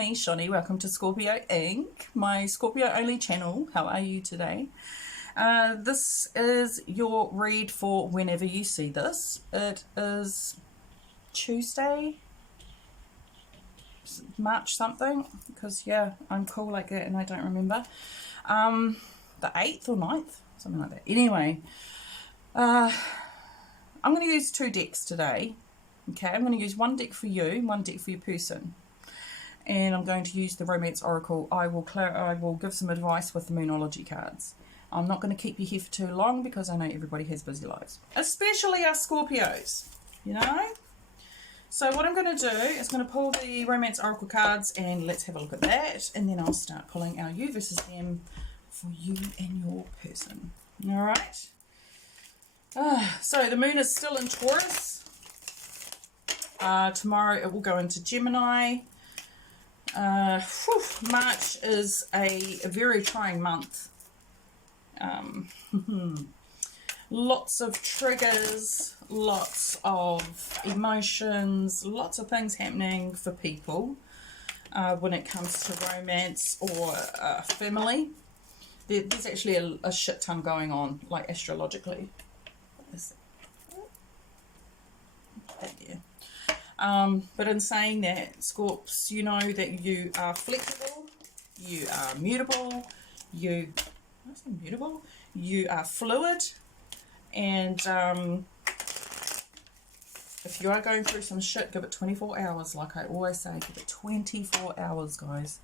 me, Shani. Welcome to Scorpio Inc., my Scorpio only channel. How are you today? This is your read for whenever you see this. It is Tuesday, March something, because yeah, I'm cool like that and I don't remember. The 8th or 9th, something like that. Anyway, I'm going to use 2 decks today. Okay, I'm going to use 1 deck for you, 1 deck for your person. And I'm going to use the Romance Oracle. I will give some advice with the Moonology cards. I'm not going to keep you here for too long because I know everybody has busy lives. Especially us Scorpios, you know? So what I'm going to do is going to pull the Romance Oracle cards and let's have a look at that. And then I'll start pulling our you versus them for you and your person. Alright? So the moon is still in Taurus. Tomorrow it will go into Gemini. March is a very trying month. Lots of triggers, lots of emotions, lots of things happening for people when it comes to romance or family. There's actually a shit ton going on, like astrologically. But in saying that, Scorps, you know that you are flexible, you are mutable, you are fluid, and if you are going through some shit, give it 24 hours, like I always say, give it 24 hours, guys.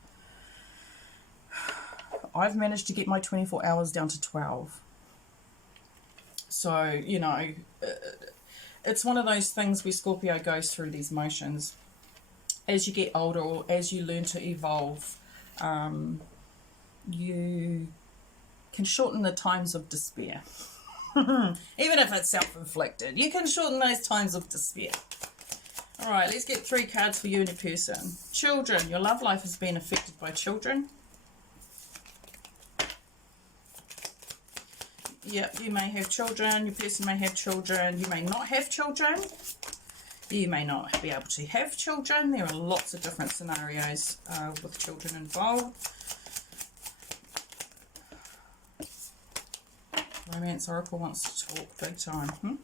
I've managed to get my 24 hours down to 12. So, you know, it's one of those things where Scorpio goes through these motions. As you get older or as you learn to evolve, you can shorten the times of despair. Even if it's self-inflicted, you can shorten those times of despair. Alright, let's get 3 cards for you and your person. Children, your love life has been affected by children. Yep, you may have children, your person may have children, you may not have children, you may not be able to have children. There are lots of different scenarios with children involved. Romance Oracle wants to talk big time.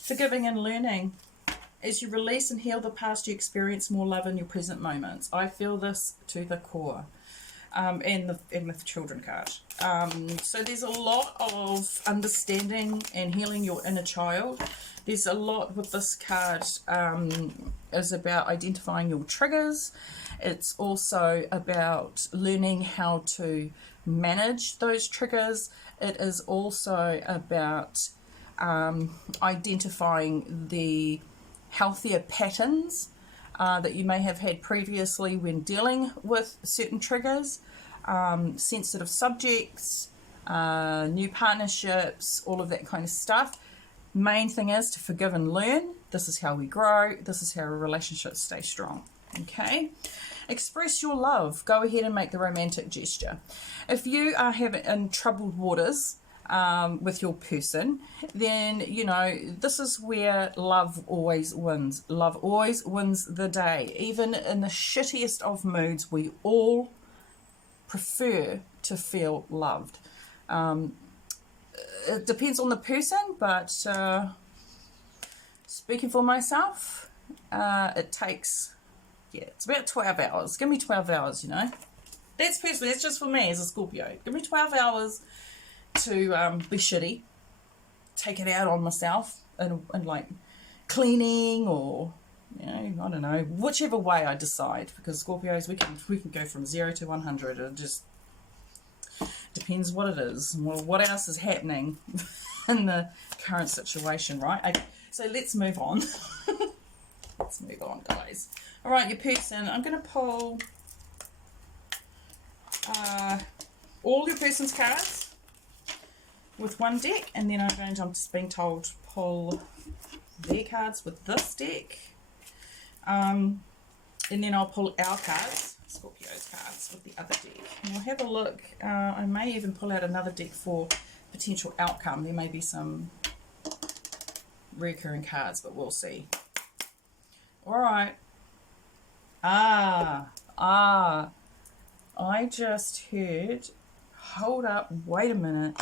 Forgiving and learning. As you release and heal the past, you experience more love in your present moments. I feel this to the core. And the children card. So there's a lot of understanding and healing your inner child. There's a lot with this card is about identifying your triggers. It's also about learning how to manage those triggers. It is also about identifying the healthier patterns that you may have had previously when dealing with certain triggers, sensitive subjects, new partnerships, all of that kind of stuff. Main thing is to forgive and learn. This is how we grow. This is how a relationship stays strong. Okay? Express your love. Go ahead and make the romantic gesture. If you are in troubled waters with your person, then, you know, this is where love always wins. Love always wins the day. Even in the shittiest of moods, we all prefer to feel loved. It depends on the person, but speaking for myself, it takes, it's about 12 hours. Give me 12 hours, you know. That's personally, that's just for me as a Scorpio. Give me 12 hours to be shitty, take it out on myself, and like cleaning or, you know, I don't know, whichever way I decide, because Scorpios, we can go from 0 to 100. It just depends what it is, what else is happening in the current situation, right? Okay, so let's move on. Let's move on, guys. All right, your person. I'm going to pull all your person's cards with 1 deck, and then I'm just being told to pull their cards with this deck, and then I'll pull our cards, Scorpio's cards, with the other deck, and we'll have a look. I may even pull out another deck for potential outcome. There may be some recurring cards, but we'll see. All right. Ah, I just heard, hold up, wait a minute.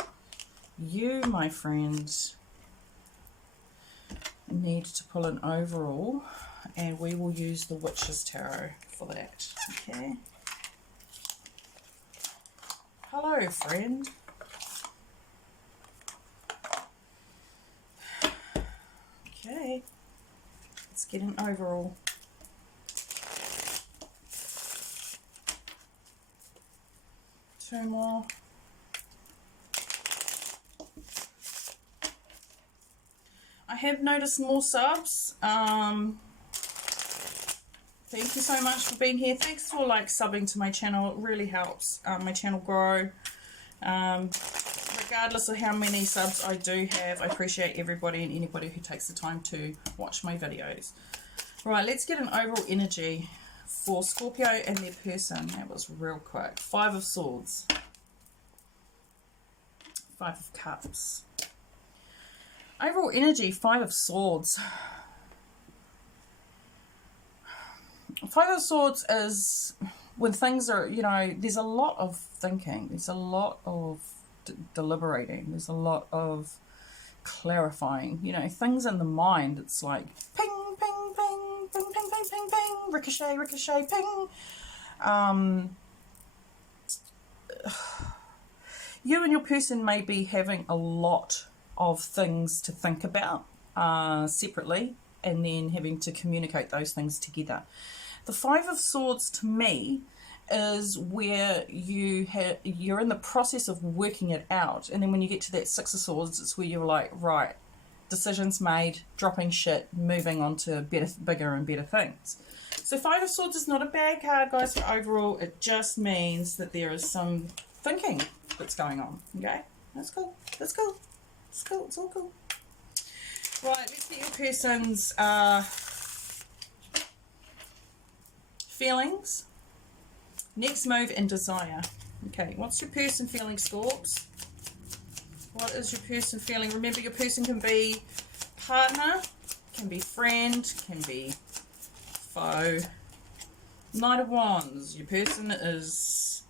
You, my friend, need to pull an overall, and we will use the Witch's Tarot for that. Okay. Hello, friend. Okay. Let's get an overall. Two more. I have noticed more subs. Thank you so much for being here. Thanks for subbing to my channel. It really helps my channel grow. Regardless of how many subs I do have, I appreciate everybody and anybody who takes the time to watch my videos. Right, let's get an overall energy for Scorpio and their person. That was real quick. Five of Swords. Five of Cups. Overall energy, Five of Swords. Five of Swords is when things are, there's a lot of thinking. There's a lot of deliberating. There's a lot of clarifying. Things in the mind, it's like ping, ping, ping, ping, ping, ping, ping, ping, ricochet, ricochet, ping. You and your person may be having a lot of things to think about separately, and then having to communicate those things together. The Five of Swords to me is where you're in the process of working it out, and then when you get to that Six of Swords, it's where you're like, right, decisions made, dropping shit, moving on to bigger and better things. So Five of Swords is not a bad card, guys, for overall. It just means that there is some thinking that's going on. Okay, that's cool. That's cool. It's cool. It's all cool. Right, let's get your person's feelings, next move, and desire. Okay, what's your person feeling, Scorps? What is your person feeling? Remember, your person can be partner, can be friend, can be foe. Knight of Wands. Your person is...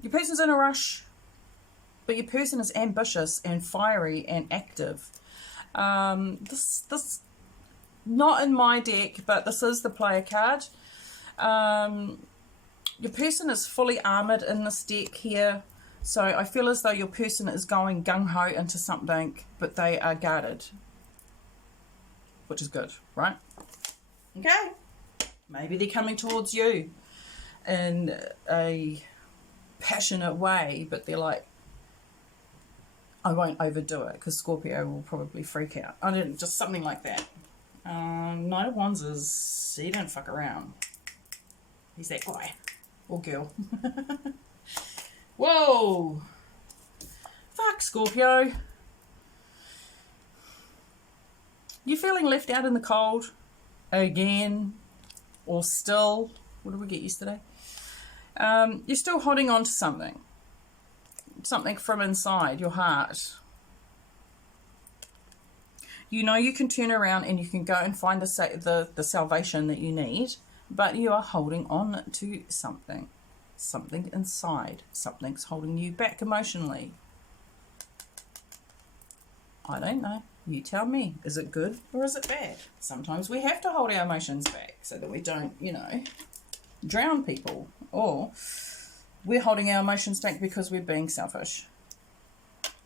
Your person's in a rush, but your person is ambitious and fiery and active. This not in my deck, but this is the player card. Your person is fully armoured in this deck here, so I feel as though your person is going gung-ho into something, but they are guarded, which is good, right? Okay, maybe they're coming towards you in a passionate way, but they're like, I won't overdo it, because Scorpio will probably freak out. I didn't, just something like that. Knight of Wands is, he don't fuck around. He's that guy. Or girl. Whoa! Fuck, Scorpio. You feeling left out in the cold? Again? Or still? What did we get yesterday? You're still holding on to something. Something from inside your heart. You know you can turn around and you can go and find the salvation that you need, but you are holding on to something. Something inside. Something's holding you back emotionally. I don't know. You tell me. Is it good or is it bad? Sometimes we have to hold our emotions back so that we don't, drown people. Or we're holding our emotions back because we're being selfish.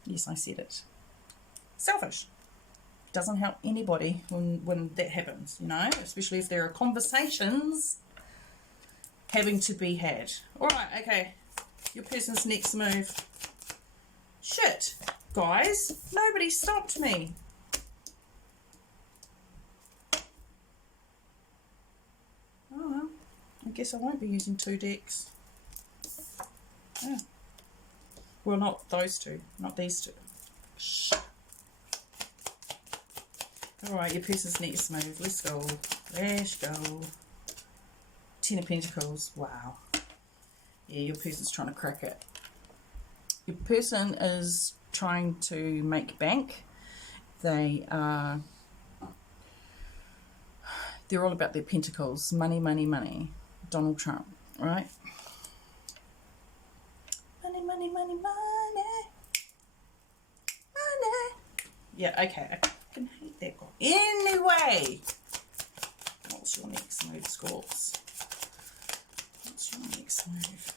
Yes, I said it. Selfish. Doesn't help anybody when that happens, especially if there are conversations having to be had. Alright, okay. Your person's next move. Shit, guys. Nobody stopped me. Oh well. I guess I won't be using two decks. Yeah. Well, not those two. Not these two. Shh. Alright, your person's next move. Let's go. Let's go. Ten of Pentacles. Wow. Yeah, your person's trying to crack it. Your person is trying to make bank. They are They're all about their pentacles. Money, money, money. Donald Trump, right? Money, money, money, money. Money. Yeah, okay. I fucking hate that guy. Anyway. What's your next move, Scorps? What's your next move?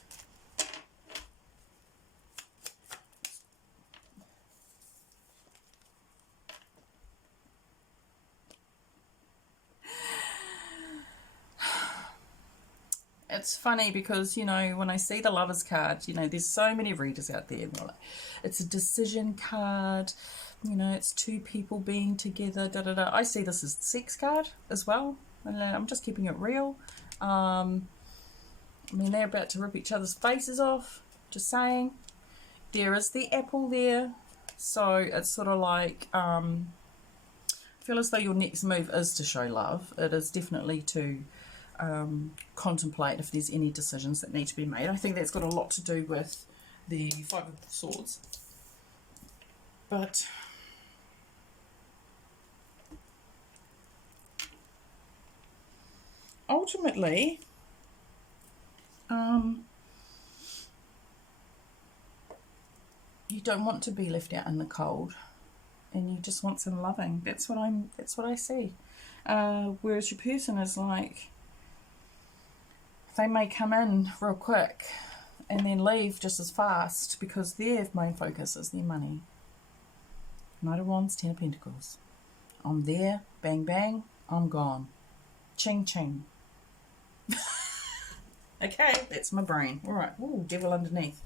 It's funny because, you know, when I see the Lovers card, you know, there's so many readers out there. And they're like, it's a decision card. You know, it's two people being together. Da da da. I see this as the sex card as well. And I'm just keeping it real. I mean, they're about to rip each other's faces off. Just saying. There is the apple there. So it's sort of like, I feel as though your next move is to show love. It is definitely to contemplate if there's any decisions that need to be made. I think that's got a lot to do with the Five of Swords. But ultimately, you don't want to be left out in the cold, and you just want some loving. That's what I see. Whereas your person is like, they may come in real quick and then leave just as fast because their main focus is their money. Knight of Wands, Ten of Pentacles. I'm there, bang bang, I'm gone. Ching ching. Okay, that's my brain. Alright, ooh, devil underneath.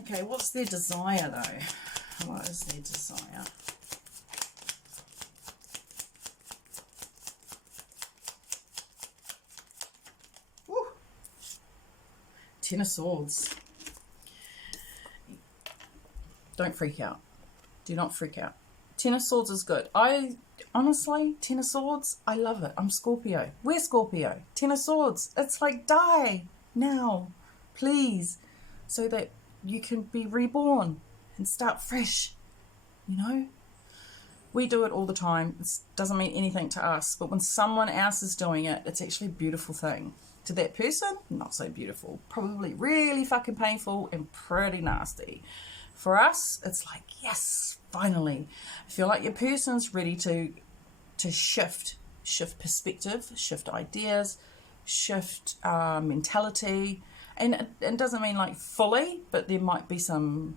Okay, what's their desire though? What is their desire? Woo. Ten of Swords. Don't freak out. Do not freak out. Ten of Swords is good. Honestly, Ten of Swords, I love it. I'm Scorpio. We're Scorpio. Ten of Swords. It's like, die now, please, so that you can be reborn and start fresh. You know? We do it all the time. It doesn't mean anything to us. But when someone else is doing it, it's actually a beautiful thing. To that person, not so beautiful. Probably really fucking painful and pretty nasty. For us, it's like, yes, finally. I feel like your person's ready to shift perspective, shift ideas, shift mentality. And it doesn't mean like fully, but there might be some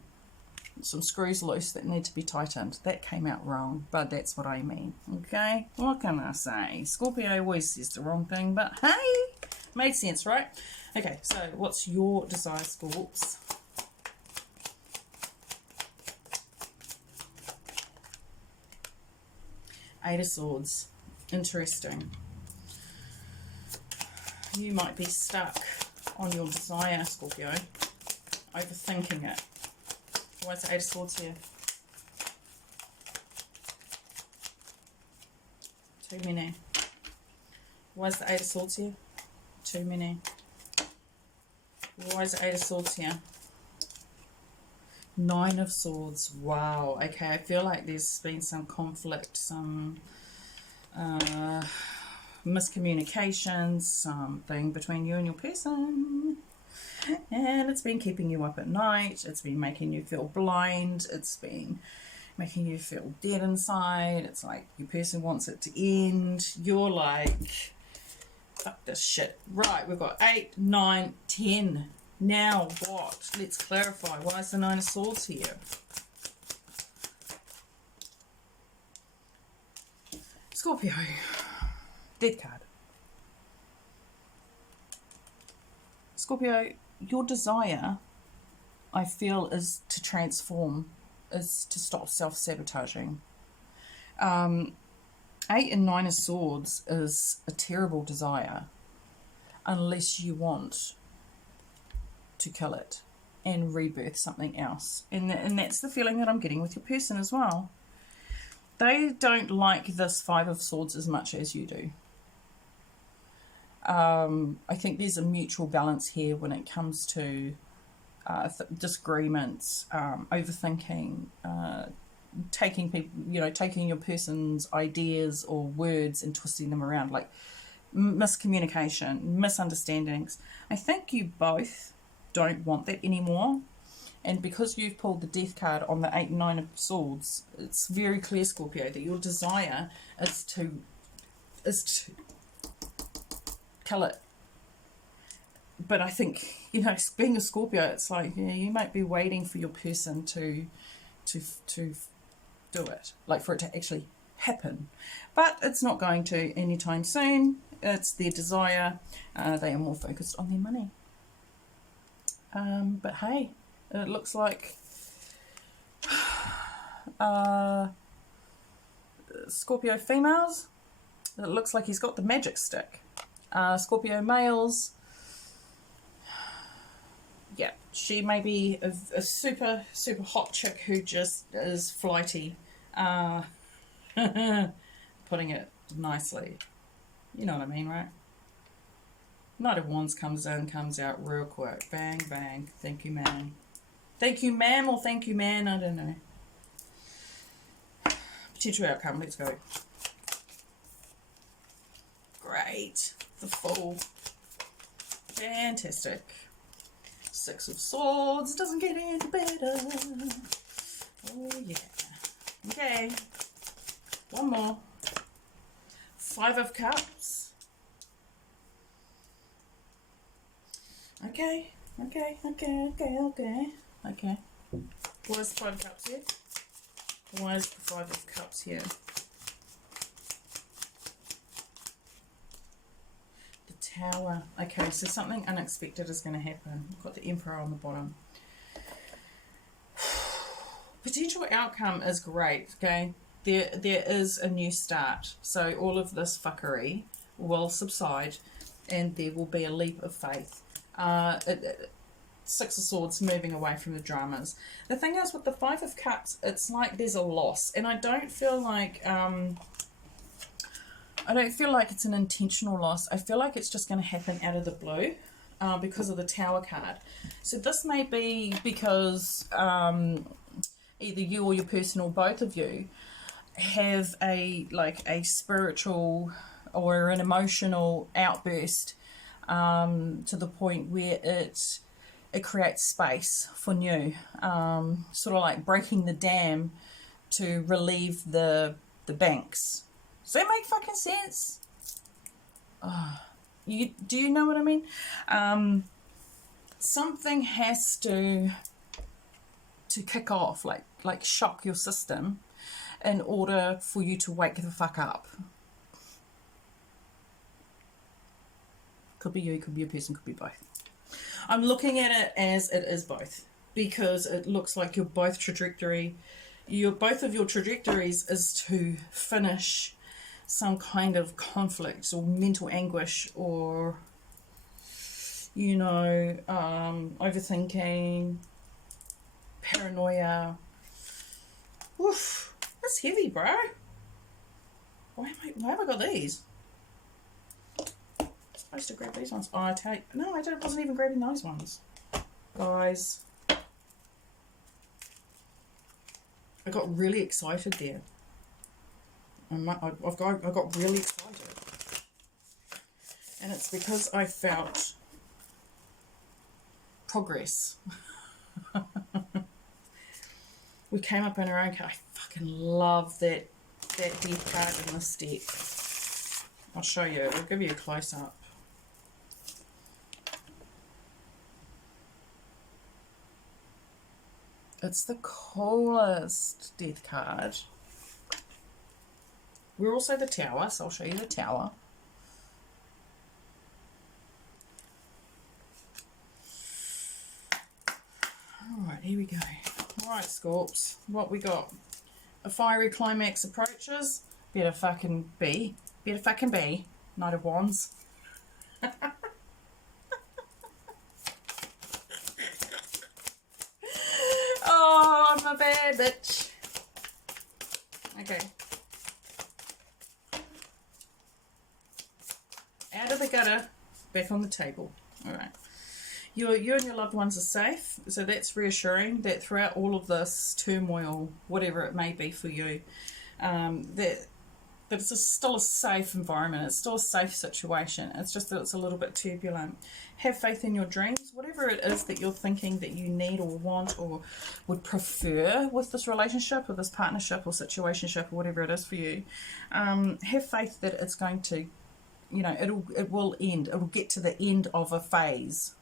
screws loose that need to be tightened. That came out wrong, but that's what I mean. Okay? What can I say? Scorpio always says the wrong thing, but hey, made sense, right? Okay, so what's your desire, Scorps? Eight of Swords. Interesting. You might be stuck on your desire, Scorpio. Overthinking it. Why is the Eight of Swords here? Too many. Why is the Eight of Swords here? Too many. Why is the Eight of Swords here? Nine of Swords. Wow. Okay, I feel like there's been some conflict, some miscommunications, something between you and your person. And it's been keeping you up at night. It's been making you feel blind. It's been making you feel dead inside. It's like your person wants it to end. You're like, fuck this shit. Right, we've got 8, 9, 10. Now what? Let's clarify. Why is the Nine of Swords here? Scorpio. Death card. Scorpio, your desire, I feel, is to transform, is to stop self-sabotaging. 8 and 9 of Swords is a terrible desire unless you want to kill it and rebirth something else. And that's the feeling that I'm getting with your person as well. They don't like this Five of Swords as much as you do. I think there's a mutual balance here when it comes to disagreements, overthinking, taking people, taking your person's ideas or words and twisting them around. Like, miscommunication, misunderstandings. I think you both don't want that anymore. And because you've pulled the Death card on the 8 and 9 of Swords, it's very clear, Scorpio, that your desire is to kill it. But I think, you know, being a Scorpio, it's like, yeah, you might be waiting for your person to do it, like for it to actually happen. But it's not going to anytime soon. It's their desire. They are more focused on their money. But hey, it looks like Scorpio females, it looks like he's got the magic stick. Scorpio males, yeah, she may be a super hot chick who just is flighty, putting it nicely. You know what I mean, right? Knight of Wands comes in, comes out real quick. Bang, bang. Thank you, ma'am. Thank you, ma'am, or thank you, man. I don't know. Potential outcome. Let's go. Great. The Fool. Fantastic. 6 of Swords. Doesn't get any better. Oh, yeah. Okay. One more. 5 of Cups. Okay. Okay. Why is the 5 of Cups here? Why is the 5 of Cups here? The Tower. Okay, so something unexpected is going to happen. We've got the Emperor on the bottom. Potential outcome is great, okay? There is a new start. So all of this fuckery will subside and there will be a leap of faith. 6 of Swords moving away from the dramas. The thing is with the 5 of Cups, it's like there's a loss, and I don't feel like it's an intentional loss. I feel like it's just going to happen out of the blue because of the Tower card. So this may be because either you or your person or both of you have a spiritual or an emotional outburst to the point where it creates space for new, sort of like breaking the dam to relieve the banks. Does that make fucking sense? Do you know what I mean? Something has to kick off, like shock your system in order for you to wake the fuck up. Could be you, could be a person, could be both. I'm looking at it as it is both, because it looks like both of your trajectories is to finish some kind of conflict or mental anguish or, you know, overthinking, paranoia. Oof, that's heavy, bro. Why have I got these? Supposed to grab these ones. Oh, I wasn't even grabbing those ones, guys. I got really excited there. I got really excited, and it's because I felt progress. We came up in our own car. I fucking love that Death card in this deck. I'll show you. I'll give you a close up. It's the coolest Death card. We're also the Tower, so I'll show you the Tower. Alright, here we go. Alright, Scorps, what we got? A fiery climax approaches. Better fucking be. Knight of Wands. Oh, I'm a bad bitch. Okay. Out of the gutter, back on the table. Alright. You and your loved ones are safe, so that's reassuring that throughout all of this turmoil, whatever it may be for you, that that it's still a safe environment, it's still a safe situation. It's just that it's a little bit turbulent. Have faith in your dreams, whatever it is that you're thinking that you need or want or would prefer with this relationship or this partnership or situationship or whatever it is for you. Have faith that it's going to, you know, it will end. It will get to the end of a phase,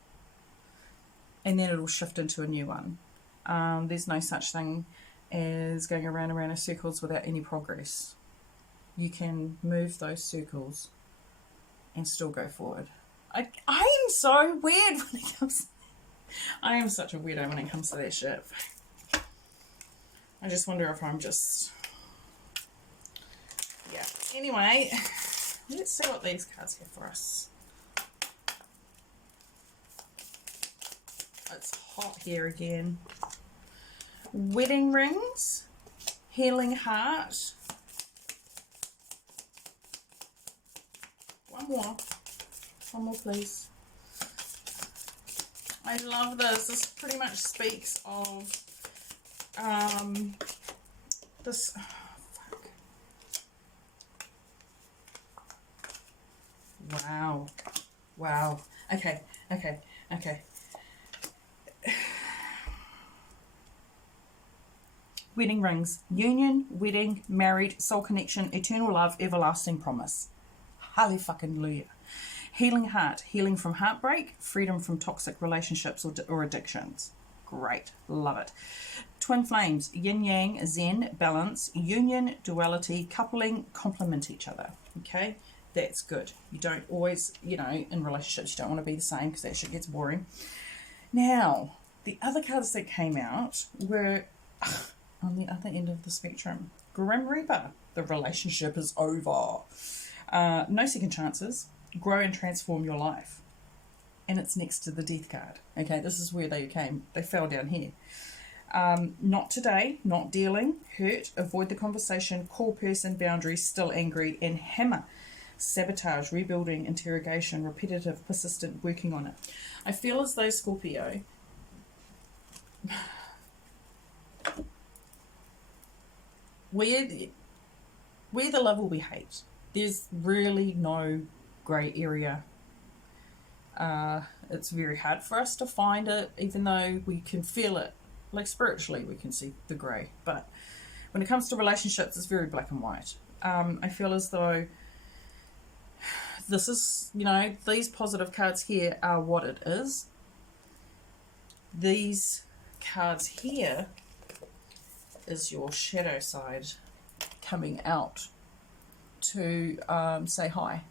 and then it'll shift into a new one. There's no such thing as going around in circles without any progress. You can move those circles and still go forward. I am so weird when it comes. I am such a weirdo when it comes to that shit. I just wonder if I'm just. Yeah. Anyway, let's see what these cards have for us. It's hot here again. Wedding rings, healing heart. One more please. I love this. This pretty much speaks of this. Oh, fuck. Wow. Okay. Wedding rings, union, wedding, married, soul connection, eternal love, everlasting promise. Hallelujah. Healing heart, healing from heartbreak, freedom from toxic relationships or addictions. Great, love it. Twin flames, yin yang, zen, balance, union, duality, coupling, complement each other. Okay, that's good. You don't always, you know, in relationships, you don't want to be the same because that shit gets boring. Now, the other cards that came out were on the other end of the spectrum. Grim Reaper, the relationship is over. No second chances. Grow and transform your life. And it's next to the death card. Okay, this is where they came. They fell down here. Not today, not dealing, hurt, avoid the conversation, call person, boundaries, still angry, and hammer. Sabotage, rebuilding, interrogation, repetitive, persistent, working on it. I feel as though Scorpio, where the love will be hate. There's really no grey area. It's very hard for us to find it, even though we can feel it. Like spiritually, we can see the grey. But when it comes to relationships, it's very black and white. I feel as though this is, you know, these positive cards here are what it is. These cards here is your shadow side coming out to say hi.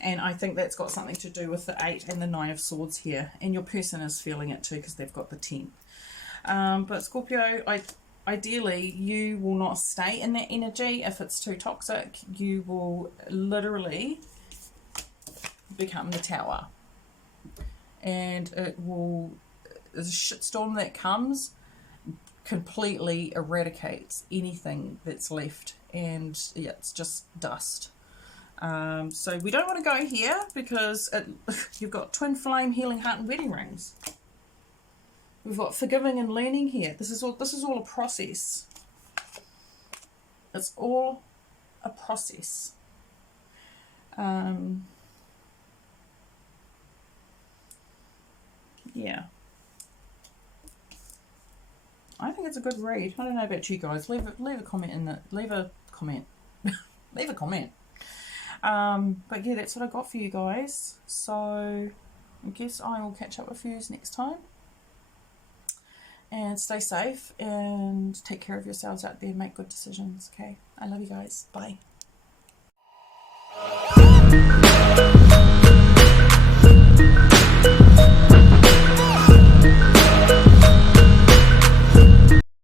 And I think that's got something to do with the 8 and the 9 of Swords here. And your person is feeling it too because they've got the 10. But Scorpio, ideally, you will not stay in that energy. If it's too toxic, you will literally become the Tower. And it will, the shitstorm that comes completely eradicates anything that's left. And yeah, it's just dust. So we don't want to go here because you've got twin flame, healing heart, and wedding rings. We've got forgiving and learning here. This is all a process. It's all a process. Yeah. I think it's a good read. I don't know about you guys. Leave a comment in the leave a comment. Leave a comment. But yeah, that's what I got for you guys. So I guess I will catch up with you next time. And stay safe and take care of yourselves out there and make good decisions. Okay, I love you guys. Bye.